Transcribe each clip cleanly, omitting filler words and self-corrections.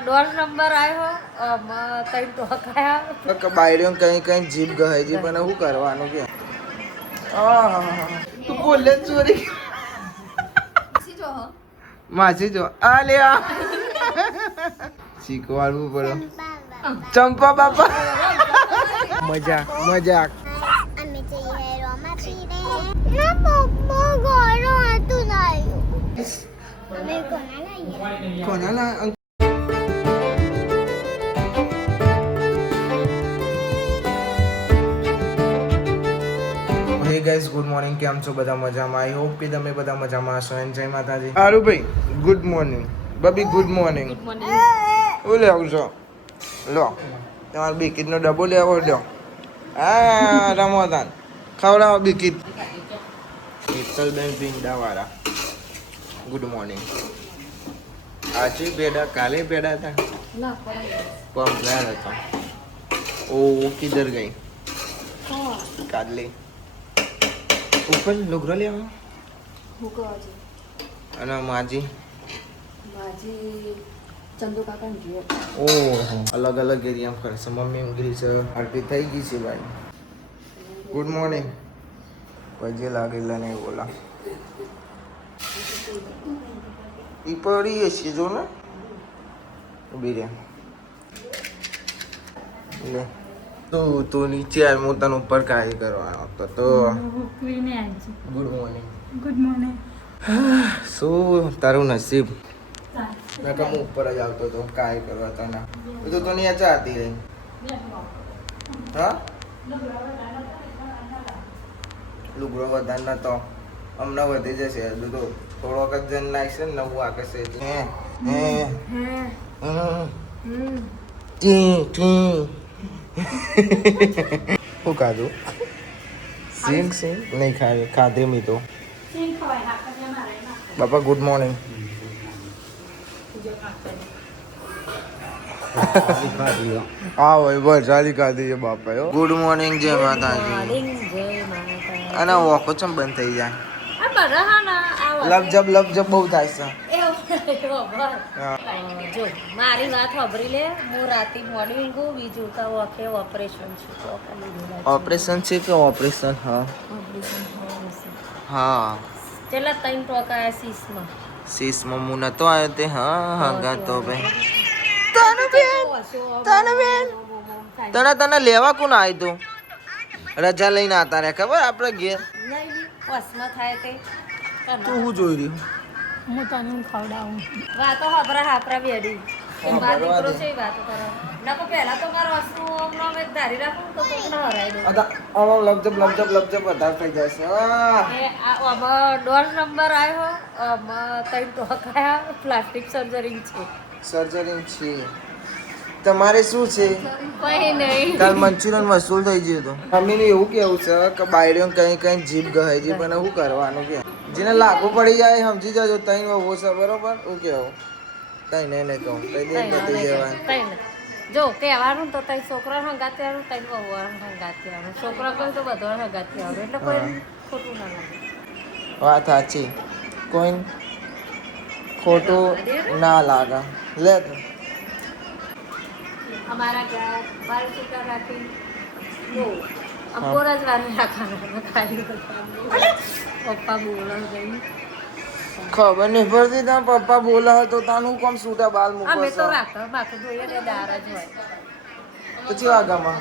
દોઢ નંબર આવ્યો તઈ તો હકાયા બાયડીઓ કઈ કઈ જીભ ગહાઈ જી પણ શું કરવાનું કે તું બોલે ચોરી માસી જો આ લે આ શીખવાડવું પડે ચંપા બાપા મજાક મજાક અમે જઈએ રોમા પીરે ના પપ્પા ગોળો હતું લાયો અમે કોના લાઈએ હે ગાઈસ ગુડ મોર્નિંગ કેમ છો બધા મજામાં આઈ હોપ કે તમે બધા મજામાં હશો એન્ડ જય માતાજી હારું ભાઈ good morning Babi good morning ઓ લે આવજો લો તમાર બિકિટ નો ડબ્બો લેવો લ્યો આ રમોદાન ખવડાવો બિકિટ મિત્તલબેન પિંડાવાળા ગુડ મોર્નિંગ આજે બેડા કાલે બેડા હતા પમ ગયા હતા ઓ કિધર ગઈ કાદલી ઉપર લુગરો લેવા અને માજી ચંદુ કાકા ને ઓહો અલગ અલગ એરિયામાં ફરશે મમ્મી ઊંઘરી છે આરતી થઈ ગઈ છે ભાઈ ગુડ મોર્નિંગ પછી લાગેલા નહીં બોલા ઈ પડી છે જો ને ઉભી રે લે તો નીચે આવ હું તને ઉપર કાઈ કરવાનો હતો તો ગુડ મોર્નિંગ ગુડ મોર્નિંગ શું તારું નસીબ મેં કહું ઉપર જ આવતો હતો કાઈ કરવા તને એ તો નીચે આતી રહી હા લુગડો વધારે નતો હમણાં વધી જશે હજુ તો થોડો વખત જન લાગશે ને નવું આકશે શું ખાધું સિંગ સિંગ નહીં ખાધે મી તો બાપા ગુડ મોર્નિંગ હા ભાઈ બસ ચાલી ખાધી છે બાપા ગુડ મોર્નિંગ જય માતાજી અને વોકો ચમ બંધ થઈ જાય લપજબ બહુ થાય છે જો મારી વાત સાંભળી લે હું રાતે મોડી ઊંઘું બીજું તો વખે ઓપરેશન છે ઓપરેશન છે કે ઓપરેશન હા હા ચલા 3% સીસમાં સીસમાં હું નતો આવ્યો તે હા હંગા તો ભાઈ તને લેવા કોણ આવ્યું તું રજા લઈને આતા રે ખબર આપણે ઘેર વસમાં થાય તે તું હું જોઈ રહ્યું હું તને ખવડાવું વાતો હાપરા બેડી વાત કરો છે વાતો કરો ના તો પહેલા તો મારો વસ્તુ હમણાં મેં ધારી રાખું તો કોક ના હરાઈ દઉં લપજબ વધારે થઈ જશે આમાં દોઢ નંબર આવ્યો તઈ તો હકાયા પ્લાસ્ટિક સર્જરી છે તમારે શું છે કઈ નહીં કાલ મંચુરિયન વસૂલ થઈ ગયું હતું મમ્મીને એવું કેવું છે કે બાયડીઓ કઈ કઈ જીભ ગહાઈ જી પણ શું કરવાનું કે જેને લાગુ પડી જાય સમજી જજો તઈ વહુ છે બરોબર હું કેવું તઈ નહીં કહું કઈ દે બધી જવાનું જો કહેવાનું તો તઈ છોકરા હંગાતે આવવાનું તઈ વહુ હંગાતે આવવાનું છોકરા કોઈ તો બધા હંગાતે આવડે એટલે કોઈ ખોટું ના લાગે વાત સાચી કોઈ ખોટું ના લાગે લે અમારા ઘર બાર ચૂકા રાખી અંબોરા જ વારે રાખવાના ખાલી પપ્પા બોલા ગઈ ખબર નહીં પડતી તા પપ્પા બોલા તો તાનું કોમ સૂટા બાલ મૂકો અમે તો રાખો બાકી જોઈએ ને દારા જ હોય પછી આ ગામમાં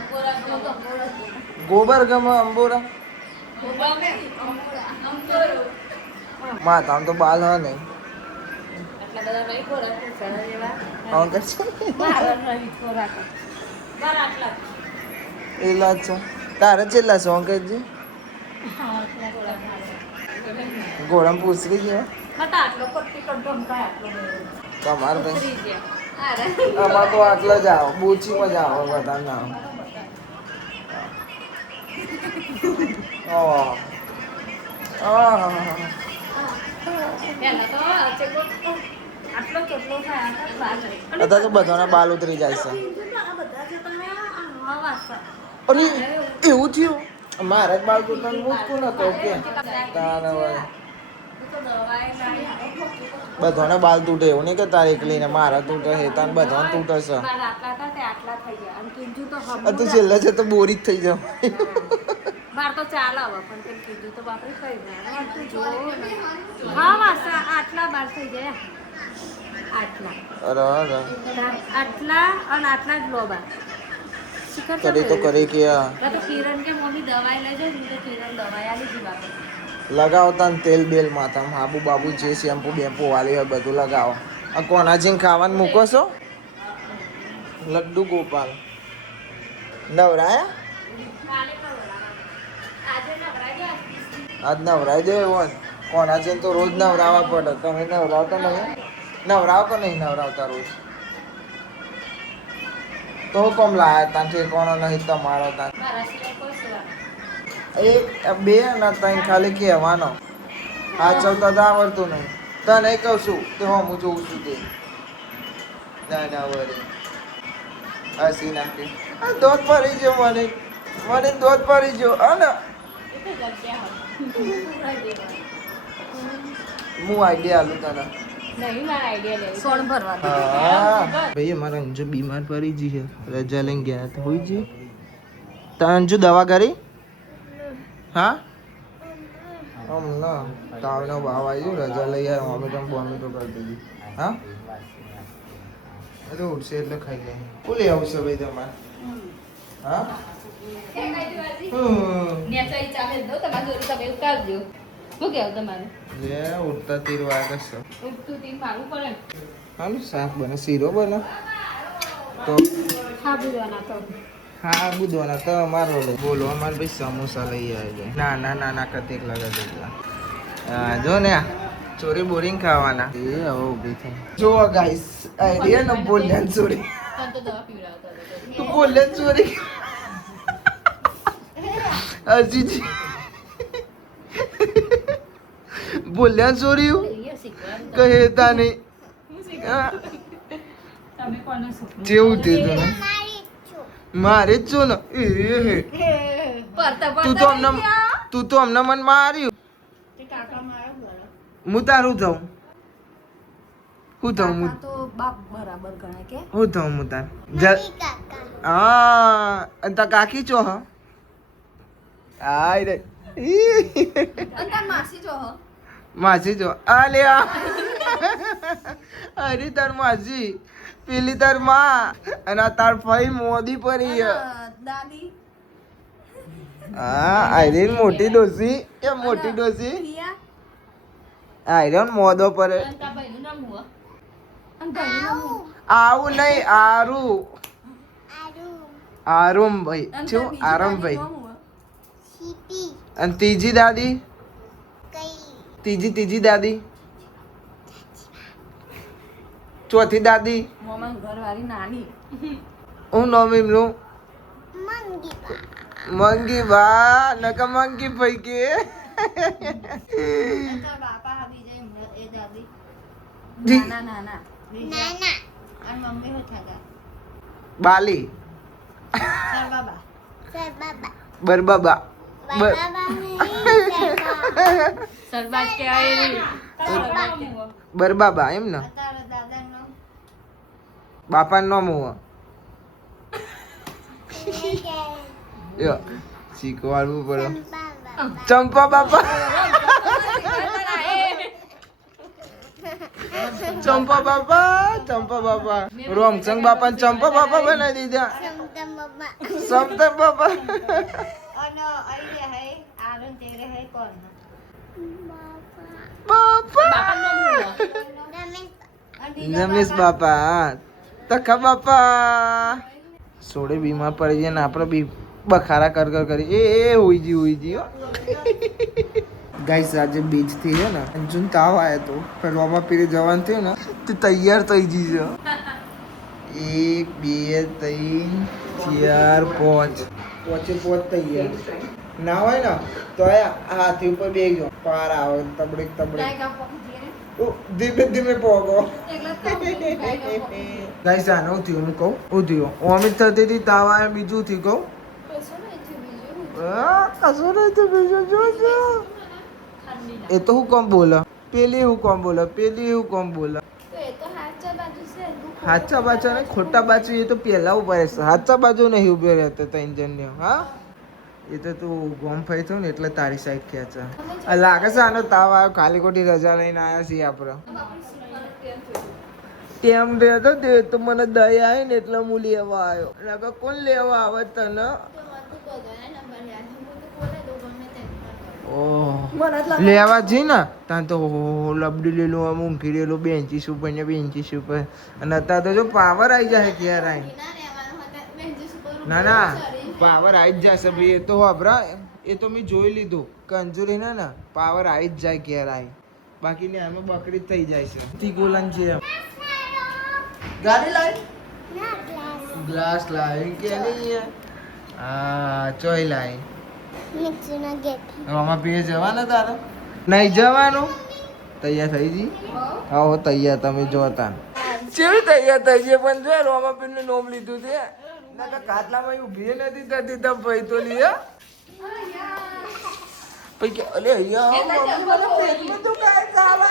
ગોબર ગામમાં અંબોરા માતા તો બાલ હા નહીં બધા નહીં ખોરાક પૂછાના જેવા અંકલ છે મારા નહીં ખોરાક મારા આટલા એલા છે તારે છેલ્લા શું અંકલજી ગોળામાં પૂછરી ગયા હતા આટલો પટ્ટી કરતો હમણાં આટલો તમારે ભાઈ ઉતરી ગયા અરે આમાં તો આટલા જ આવો બૂચીમાં જ આવો બધા ના પહેલા તો આટલો ચોટલો થાય અત્યારે તો બધાના બાલ ઉતરી જાય છે અરે એવું થયું મારા જ બાલ તો તને મૂકતું નતો કે તારા તો દવાએ લાવી બધાને બાલ તૂટે એવું નહીં કે તારે એકલીને મારા તૂટે હેતાન બધાને તૂટે છે મારા આટલા હતા તે આટલા થઈ ગયા અને કિંજુ તો આ તું છેલ્લે છે તો બોરી જ થઈ જાવ માર તો ચાલે હવે પણ તેમ કીધું તો બાપરે કઈ જાય તું જો ને હા વાસા આટલા બાર થઈ ગયા આટલા અરે અરે આટલા અને આટલા જ લોબા શિખર કરી તો કરી કે આ તો કિરણ કે મમ્મી દવાઈ લઈ જાય ને તો કિરણ દવાઈ આલી દી બાપરે લગાવતા ને તેલ બેલ માથામાં હાબુ બાબુ જે શેમ્પુ બેમ્પુ વાલી હોય બધું લગાવો આ કોનાજીને ખાવાનું મૂકો છો લડ્ડુ ગોપાલ નવરાયા આજ નવરાઈ દે એવો કોનાજીને તો રોજ નવરાવા પડે તમે નવરાવતા નહીં નવરાવ કે નહીં નવરાવતા રોજ તો કોમ લાયા તા ઠેકોણો નહીં તમારો તા એક બે ના ત્રણ ખાલી કહેવાનો આ ચલતા તો આવડતું નહીં તને કહું છું તે હું જોઉં છું તે ના વળી હસી નાખી આ દોધ પડી ગયો મને દોધ પડી ગયો અને હું આઈડિયા આલું તને ભાઈ અમારા અંજુ બીમાર પડી ગઈ છે રજા લઈને ગયા હતા હોઈ જી તો અંજુ દવા કરી હા હમણાં તાવનો ભાવ આવી ગયો રજા લઈ આવ્યો વોમિટો બોમિટો કરી દીધી હા તો ઉઠશે એટલે ખાઈ જાય બોલી આવશે ભાઈ તમારે હા લે ઉઠતા તીર વાગે છે હાલું શાક બને શીરો બને તો હા બુધવાના તો અમારો બોલો અમારે ભાઈ સમોસા લઈ આવે નાના કતેક લગા દેલા હા જો ને ચોરી બોરિંગ ખાવાના એ હવે ઊભી થઈ જો ગાઈસ આઈડિયા ન બોલ્યા ચોરી તું બોલ્યા ચોરી અજીજી બોલ્યા ચોરી કહે તાને જેવું તે તને મારે જ છો ને તું તો અમને મન માર્યું હું તારું થઉં હું થઉં હું થઉં હું તાર હા અને તા કાકી છો હા આય રે માસી જો અરે અરે તાર માસી પેલી તાર માં અને તાર ફઈ મોદી પરી હા આયરીન મોટી ડોસી એ મોટી ડોસી આયરન મોદો પરે આવું નહીં આરુમ ભાઈ શું આરમ ભાઈ અને ત્રીજી દાદી ત્રીજી દાદી ચોથી દાદી હું નામ એમનું મંગી બા નકા મંગી ભાઈ કે બાલી બરબાબા બરબાબા એમ ને બાપા નો મું શીખવાડવું પડે ચંપા બાપા ચંપા બાપા રોમસંગ બાપા ચંપા બાપા બનાવી દીધા સમતમ બાપા રમેશ બાપા તખા બાપા સોડે બીમાર પડી જાય ને આપણે બી બખારા કર કરી એ હોઈ જી ગાઈસ આજે બીચ થી હે ને અંજુન તાવ આયો તો પર રોમા પીરે જવાનું થયું ને તો તૈયાર થઈ જી છે 1 2 3 4 5 તૈયાર ના હોય ને તો હાથી ઉપર બેસજો પાર આવે તબડેક ધીમે પોગો ગાઈસ આનો થયું હું કહું ઉધ્યો વોમિટ થતી હતી તાવ આવે બીજું થયું કહું કશું નહીં થયું બીજું જોજો એ તો હું કોમ બોલે પેલી હું કોમ બોલે પેલી હું કોમ બોલે હાચા બાજુ ને ખોટા બાજુ એ તો પેલા ઉભા રહેશે હાચા બાજુ નહીં ઉભે રહેતો ત્રણ જણ હા એ તો તું ગોમ ફરી થયું ને એટલે તારી સાઈડ ખેંચે લાગે છે આનો તાવ આવ્યો ખાલી ખોટી રજા લઈને આવ્યા છીએ આપણે તેમ રહેતો તે તો મને દયા આવી ને એટલે હું લેવા આવ્યો નકર કોણ લેવા આવે તને લેવા જઈ ને ત્યાં તો લબડી લેલું આમ ઊંઘી લેલું બેન્ચીસ ઉપર ને બેન્ચીસ ઉપર અને અત્યારે તો જો પાવર આવી જાય ઘેર આવી ના ના પાવર આવી જ જશે ભાઈ એ તો વાપરા એ તો મેં જોઈ લીધું કંજુરી ને પાવર આવી જ જાય ઘેર આવી બાકી ને આમાં બકરી જ થઈ જાય છે તી ગોલન છે ગાડી લાવી ગ્લાસ લાવી કે નહીં હા ચોઈ લાવી નીચેના ગેટ આમાં પીએ જવાના તારે નહીં જવાનું તૈયાર થઈ જી આવો તૈયાર તમે જોતા કેવી તૈયાર થઈ ગઈ પણ જો રોમાપીર નું નોમ લીધું છે ના તો કાટલામાં ઊભી નથી થતી તો ભાઈ તો લીએ પછી કે અલે અહીંયા મમ્મી મને પેટમાં તો કાઈ ચાલે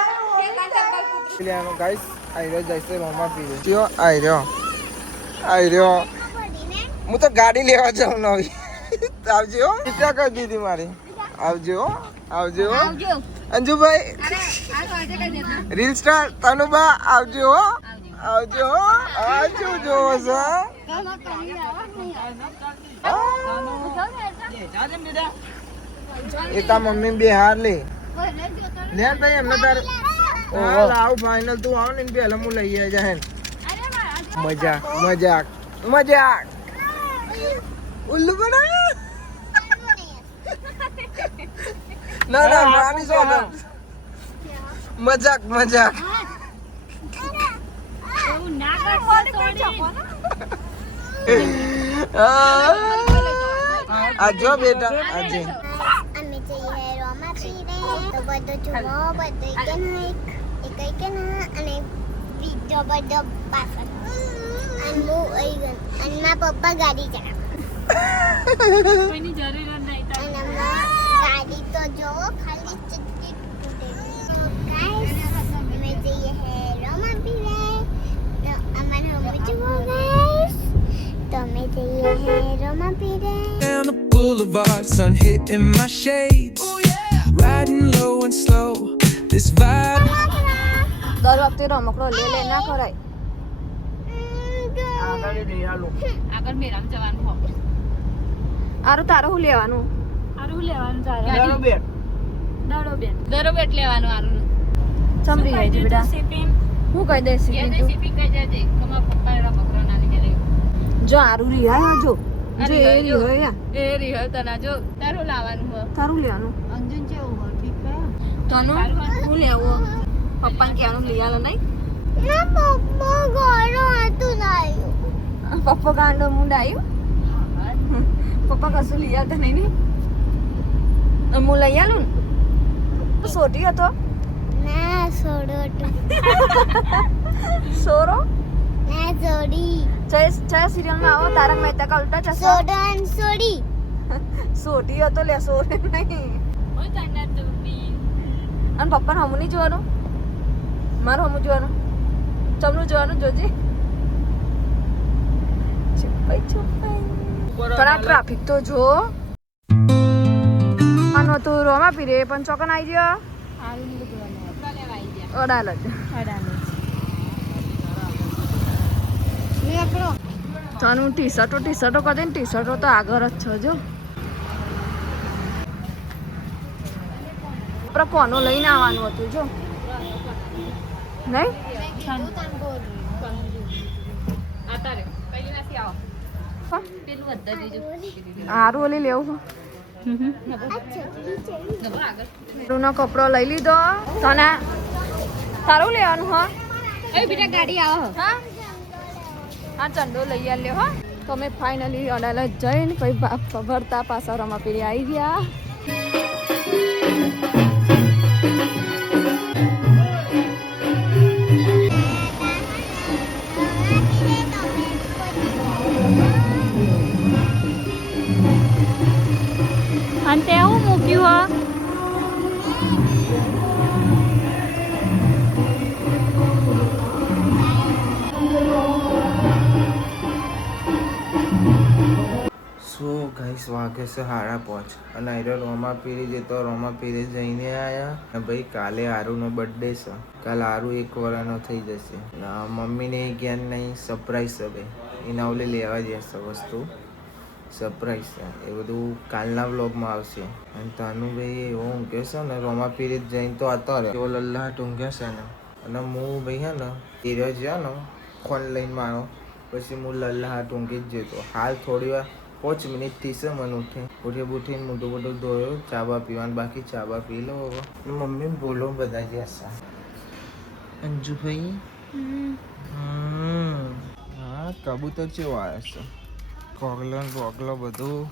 લેવાનો ગાઈસ આઈ રહ્યો જઈશે રોમાપીર જો આઈ રહ્યો હું તો ગાડી લેવા જાઉં નવી આવજો ઈચ્છા કરી દીધી મારી આવજો અંજુભાઈ રીલ સ્ટાર તનુબા આવજો જોવો એ તા મમ્મી બે હાર લે ભાઈ એમને તારે આવ ફાઇનલ તું આવ ને પેલા હું લઈ જાય મજાક ઉલ્લુ બનાવ્યો ના માની સોના મજાક આજો બેટા આજે અમે જઈએ રોમાપીરે તો બધો જુઓ બધો એક અને બીજો બધો પાછળ અને હું અહીં ગયો અને મારા પપ્પા ગાડી ચલાવે કોઈની જરૂર નહીં અને ગાડી તો જોવો ખાલી ચટકી તો ગાઈસ અમે જઈએ હે રોમાપીરે તો અમારે હમ જુઓ ગાઈસ તો અમે જઈએ હે રોમાપીરે Down the boulevard, sun hitting my shades. Riding low and slow. This vibe. દર વખતે રમકડો લે ના કરાય આગળ મેરામ જવાનું હો આરું તારું હું લેવાનું દરો બેટ લેવાનું આરું સમરી ગઈ છે બેટા હું કહી દઈશ સીપી કહી દેજે કમા પપ્પા રમકડો ના લીધે જો આરું રિયા જો એ રિયો તના જો તારું લાવવાનું હો તારું લેવાનું અંજન છે ઓવર ઠીક છે તનું હું લેવો પપ્પા ક્યાંનું લઈ આલો નહીં ના પપ્પા ગાડો હતું નાયું પપ્પા ગાંડો મુંડાયું પપ્પા કશું લઈ આવતા નહીં ને હું લઈ આલું ને સોટી હતો ના સોડો સોરો ના સોડી ચયા સિરિયલમાં આવો તારક મહેતા કા ઉલ્ટા ચશ્મા સોડો અને સોડી સોટી હતો લે સોરે નહીં અને પપ્પાને હમું નહીં જોવાનું મારું હમું જોવાનું ચમનું જોવાનું જોજે છુપાઈ પણ આ ટ્રાફિક તો જો આનો તો રોમાપીરે પણ ચોકન આવી ગયો અડાલજ તનું ટી શર્ટો કરી દે ને ટી શર્ટો તો આગળ જ છો જો આપણે કોનો લઈને આવવાનું હતું જો નહીં સારું ઓલી લેવું નો કપડો લઈ લીધો તને તારું લેવાનું હા બેટા ગાડી આવો હા ચંડો લઈ આવ્યો હો તો અમે ફાઇનલી અડાલજ જઈને પછી ભરતા પાછા રમાપીરી આવી ગયા અને તે હું મૂક્યું ગાઈસ વાગે છે 5:30 અને આયરો રોમાપીરી જતો રોમાપીરી જઈને આયા અને ભાઈ કાલે આરુનો બર્થડે છે. કાલે આરુ 1 વર્ષનો થઈ જશે. મમ્મીને જ્ઞાન નહીં સરપ્રાઈઝ છે ભાઈ એના ઓલે લેવા જશે વસ્તુ સરપ્રાઈઝ છે એ બધું કાલના વ્લોગમાં આવશે. અને તાનું ભાઈ એવો ઊંઘે છે ને રોમાપીરી જઈને તો આતો રહ્યો એવો લલ્લાટ ઊંઘે છે ને અને હું ભાઈ હે ને એરિયો જ્યાં ને ફોન લઈને મારો પછી હું લલ્લાટ ઊંઘી જ જતો. હાલ થોડી વાર 5 મિનિટથી છે મને ઉઠીને મોટું મોટું ધોયો ચાબા પીવાનું બાકી ચાબા પી લો હવે. મમ્મી બોલો બધા જશે. અંજુભાઈ હા કબૂતર કેવો આવ્યો છે કોગલો બોગલો બધું.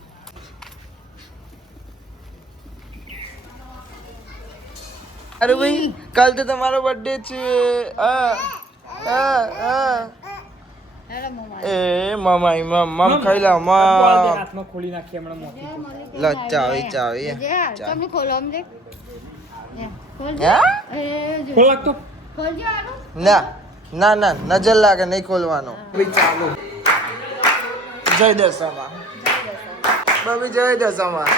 અરે ભાઈ કાલ તો તમારો બર્થડે છે. એ મામા મમ ખાઈ લા મમ હાથમાં ખોલી નાખી હમણાં મોટી લ ચાવી તમે ખોલો અમને ખોલ તો ના નજર લાગે નહીં ખોલવાનો. ભાઈ ચાલુ જય દશામાં બબી જય દશામાં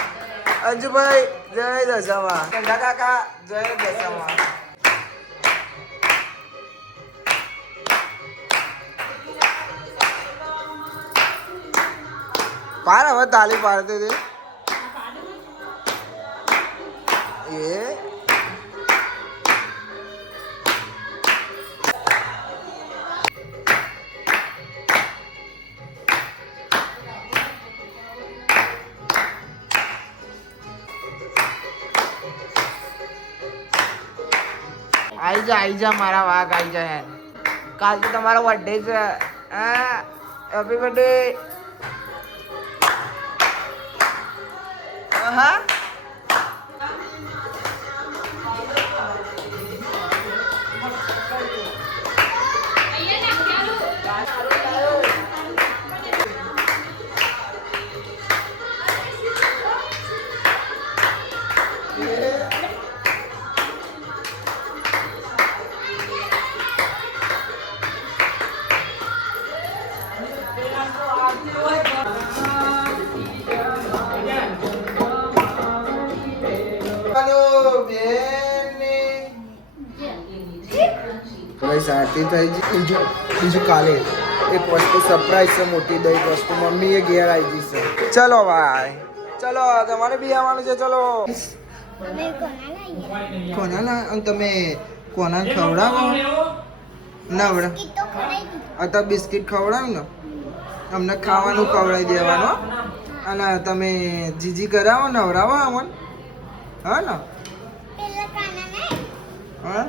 અંજુભાઈ જય દશામાં કંડા કાકા જય દશામાં. પાર હવે તાલી પાડતી હતી એ આઈ જા મારા વાઘ આઈ જા. કાલ તો તમારો બર્થડે છે. Happy birthday. હા આરતી થઈ ગઈ. બીજું કાલે એક વસ્તુ સરપ્રાઈઝ છે મોટી દઈ વસ્તુ મમ્મીએ ઘેર આવી જશે. ચલો ભાઈ ચલો તમારે બી આવવાનું છે. ચલો કોના અને તમે કોના ખવડાવો નવડા તો બિસ્કિટ ખવડાવ ને અમને ખાવાનું ખવડાવી દેવાનું અને તમે જીજી કરાવો નવરાવો અમન હા ને હા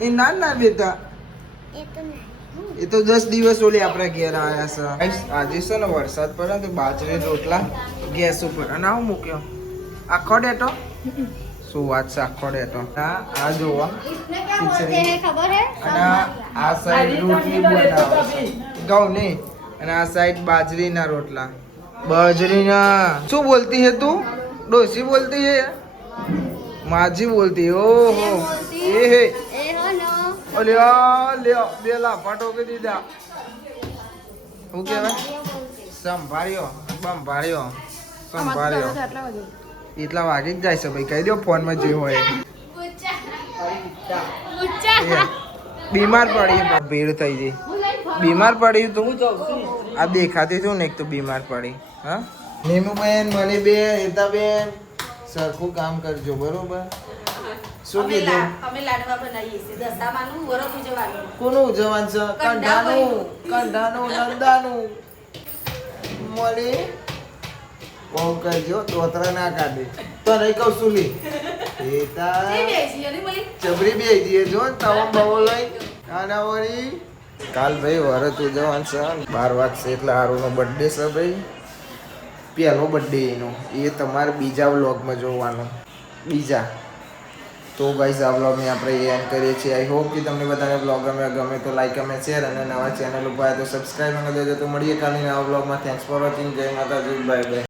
એ ના બેટા એ તો 10 દિવસ ઓલી આપણા ઘેર આવ્યા છે. આજે છે ને વરસાદ પડે તો બાજરી રોટલા ગેસ ઉપર અને આવું મૂક્યો આખો ડેટો શું વાત છે આખો ડેટો. આ જોવા અને આ સાઈડ રોટલી બનાવે ઘઉં નહીં અને આ સાઈડ બાજરીના રોટલા બાજરીના. શું બોલતી હે તું? ડોસી બોલતી હે માજી બોલતી. ઓહો એ હે અલ્યા લ્યો બે લાફાટો કે દીધા. શું કહેવાય? સંભાળ્યો એટલા વાગી જ જાય છે ભાઈ. કહી દો ફોનમાં જે હોય. બીમાર પડી ભીડ થઈ ગઈ. બીમાર પડી તું આ દેખાતી તું ને એક તો બીમાર પડી. હા નીમુબેન મનીબેન હેતાબેન સરખું કામ કરજો બરોબર. શું કીધું? અમે લાડવા બનાવીએ છીએ દશામાનું વરત ઉજવવાનું. કોનું ઉજવવાનું છે? કંઠાનું નંદાનું મળી બહુ કરજો દોતરા ના કાઢે તો નહીં કહું શું લી ચબરી બે જઈએ જો તવા બહુ લઈ આના વળી. કાલ ભાઈ વરત ઉજવવાનું છે 12 વાગશે એટલે આરુનો બર્થડે છે ભાઈ. પહેલો બર્થડે એનો એ તમારે બીજા વ્લોગમાં જોવાનો બીજા. તો ગાઈઝ આ વ્લોગને આપણે એન્ડ કરીએ છીએ. આઈ હોપ કે તમને બધાને વ્લોગ ગમે તો લાઈક કમેન્ટ શેર અને નવા ચેનલ ઉપર તો સબસ્ક્રાઈબ કરી દેજો. તો મળીએ કાલે નવા વ્લોગમાં. Thanks for watching. જય માતાજી બાય બાય.